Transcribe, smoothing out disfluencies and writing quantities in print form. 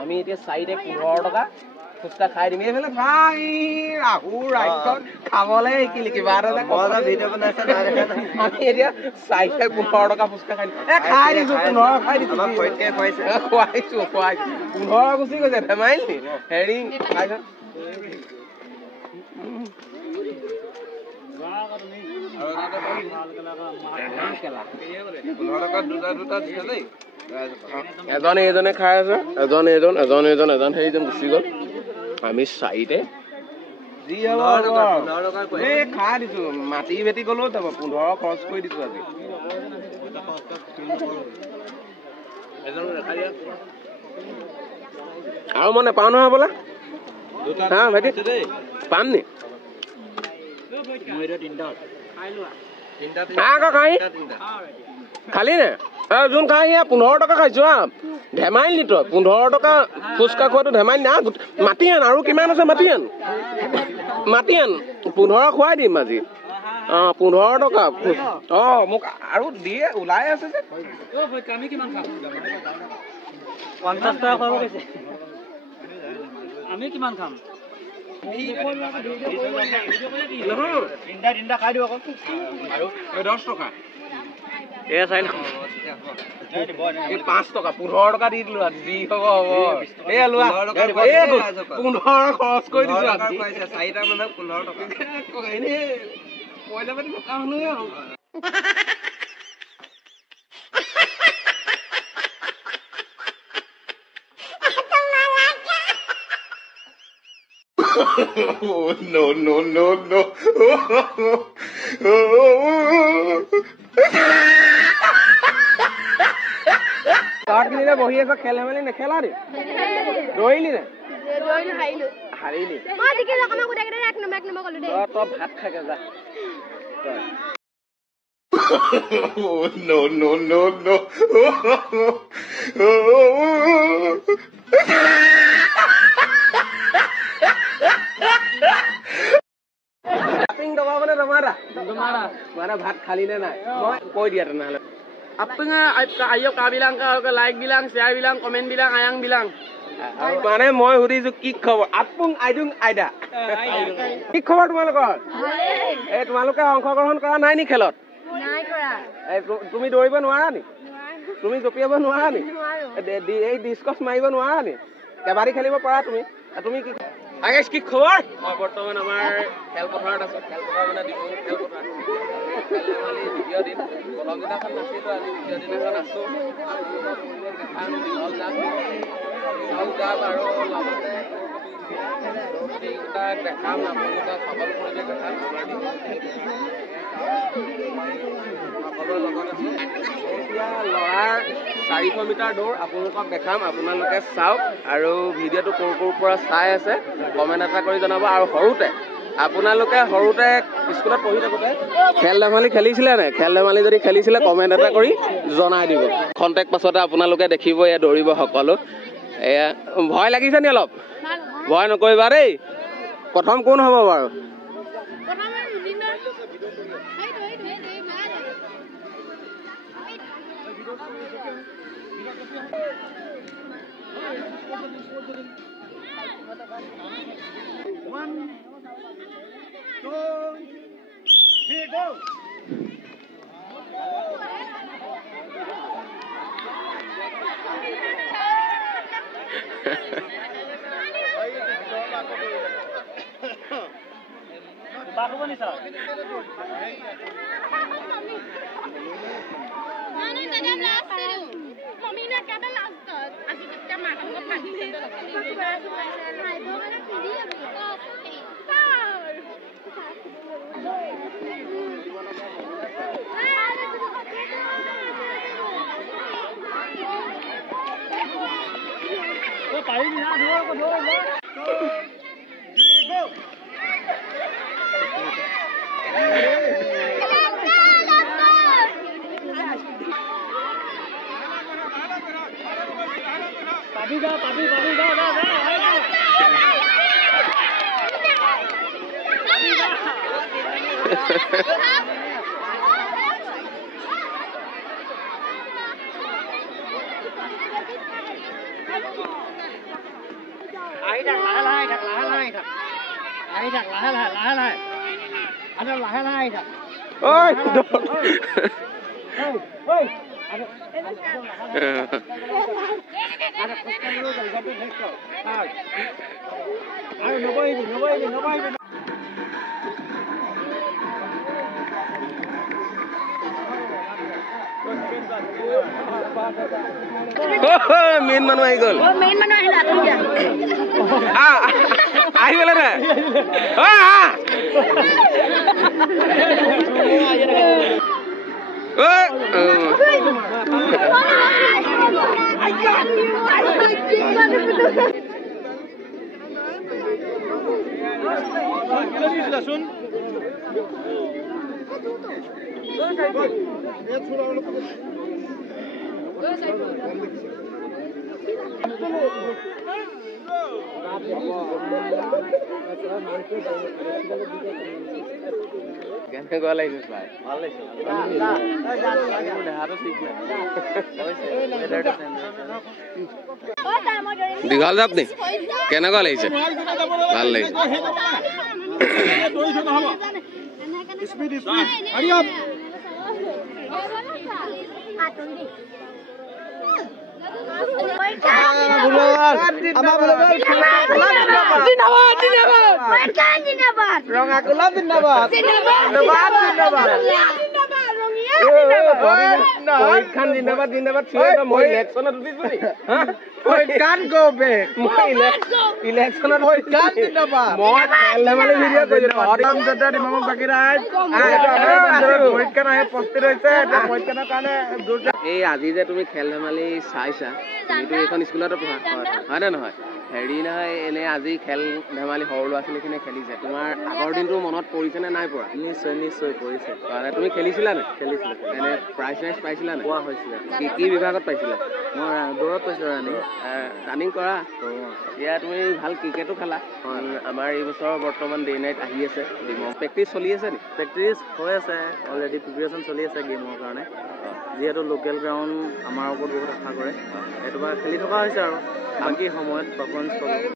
আমি এতিয়া 4-15 টকা ফুচকা খাই দিম এইফালে ভাই ৰাহু ৰাইখন খাবলৈ শিকিলি কিবা এটা মজা ভিডিঅ' বনাইছে আমি এতিয়া 4-15 টকা ফুচকা খাই দিম খাই দিছো 15 খাই দিছো খুৱাইছো 15 গুচি গৈছে ধেমাইলি হেৰি খাইছো এজনে খাই আছে এজন সেইজন গুচি গ'ল আমি 4টে যি খাই দিছো মাটি ভেটি গ'লেও যাব 15 খৰচ কৰি দিছো আজি আৰু মই নাপাওঁ নহয় বোলা হা ভাইটি পাম নি খালি নে যোন খাই 15 টকা খাইছো হা ধেমাইল নি তই 15 টকা ফুচকা খোৱাটো ধেমাইল না মাতি আন আৰু কিমান আছে মাতি আন 15 খুৱাই দিম আজি 15 টকা মোক আৰু দিয়ে ওলাই আছে যে 50 টকা খৰচ হৈছে আমি কিমান খাম তিনটা খাই দিওঁ আকৌ আৰু 10 টকা চাই 5 টকা 15 টকা দি দিলো যি হ'ব লোৱা 15 খৰচ কৰি দিছো 4টা মানে 15 টকা এনে পইচা পাতি থকা মানুহে আৰু no. কাটলিনে বহি আছে খেল ধেমালি নেখেলা নি দৌৰিলি নে হাৰিলি তই ভাত খাকে যা no. mana भात खाली ने नाय मैं कोई दिया tenang apa nggak ayo kau bilang kau like bilang share bilang komen bilang ayang bilang mana মই সুধিছো কি খবৰ আপুং আইডুং আইডা কি খবৰ তোমালোকৰ এই তোমালোকে অংশগ্ৰহণ কৰা নাই নি খেলত নাই কৰা এই তুমি দৌৰিব নোৱাৰা নি তুমি জপিয়াব নোৱাৰা নি এই ডিস্কাস মাৰিব নোৱাৰা নি কাবাডী খেলিব পাৰা তুমি তুমি কি আগেশ কি খবৰ মই বৰ্তমান আমাৰ খেলপথাৰত আছো খেলপথাৰ মানে দিব খেলপথাৰ খেলমালি ভিডিঅ দিন প্ৰথম দিনাখন নাছিলো আজি দ্বিতীয় দিনাখন আছো আমি হল যাম আৰু লগতে প্ৰতিযোগিতাক দেখাম আপোনালোকক সফল পৰিৱেশ দেখাম আমাৰ সকলোৰে লগত আছো এতিয়া ল'ৰাৰ 400 মিটাৰ দৌৰ আপোনালোকক দেখাম আপোনালোকে চাওক আৰু ভিডিঅ'টো ক'ৰ পৰা চাই আছে কমেণ্ট এটা কৰি জনাব আৰু আপোনালোকে সৰুতে স্কুলত পঢ়ি থাকোঁতে খেল ধেমালি খেলিছিলে নে খেল ধেমালি যদি খেলিছিলে কমেণ্ট এটা কৰি জনাই দিব খন্তেক পাছতে আপোনালোকে দেখিব এয়া দৌৰিব সকলো এয়া ভয় লাগিছে নি অলপ ভয় নকৰিবা দেই প্ৰথম কোন হ'ব বাৰু One, two, three, go! Bago ba ni sa? Ano na dia last tu? Mami nak kata last tu. Asyik kita makan kau pagi. Hai, bawa nak pergi ya begitu. Oh, paling ni ada dua. Go. Papi ga. আহি থাক লাহে লাহে আহি থাক লাহে লাহে আহি থাক লাহে লাহে লাহে লাহে আরে লাহে লাহে আহি থাক ঐ মেইন মানুহ আহি গ'ল আহি গ'লে নে কেনেকুৱা লাগিছে ভাই ভাল লাগিছে দীঘল যাপ নি কেনেকুৱা লাগিছে ভাল লাগিছে এই আজি যে তুমি খেল ধেমালি চাইছা তুমিতো এইখন স্কুলতে পঢ়া হয় নে নহয় হেৰি নহয় এনে আজি খেল ধেমালি সৰু ল'ৰা ছোৱালীখিনিয়ে খেলিছে তোমাৰ আগৰ দিনটো মনত পৰিছে নে নাই পৰা নিশ্চয় নিশ্চয় পৰিছে তুমি খেলিছিলা নে খেলিছিলা এনে প্ৰাইজ চাইজ পাইছিলা নে পোৱা হৈছিলে কি বিভাগত পাইছিলা মই দৌৰত পাইছোঁ ৰানিং কৰা এতিয়া তুমি ভাল ক্ৰিকেটো খেলা আমাৰ এই বছৰ বৰ্তমান ডে নাইট আহি আছে প্ৰেক্টিচ চলি আছে নি প্ৰেক্টিচ হৈ আছে অলৰেডি প্ৰিপেৰেশ্যন চলি আছে গেমৰ কাৰণে যিহেতু লোকেল গ্ৰাউণ্ড আমাৰ ওপৰত বহুত আশা কৰে সেইটো পৰা খেলি থকা হৈছে আৰু বাকী সময়ত পাৰফৰ্মেঞ্চ কৰোঁ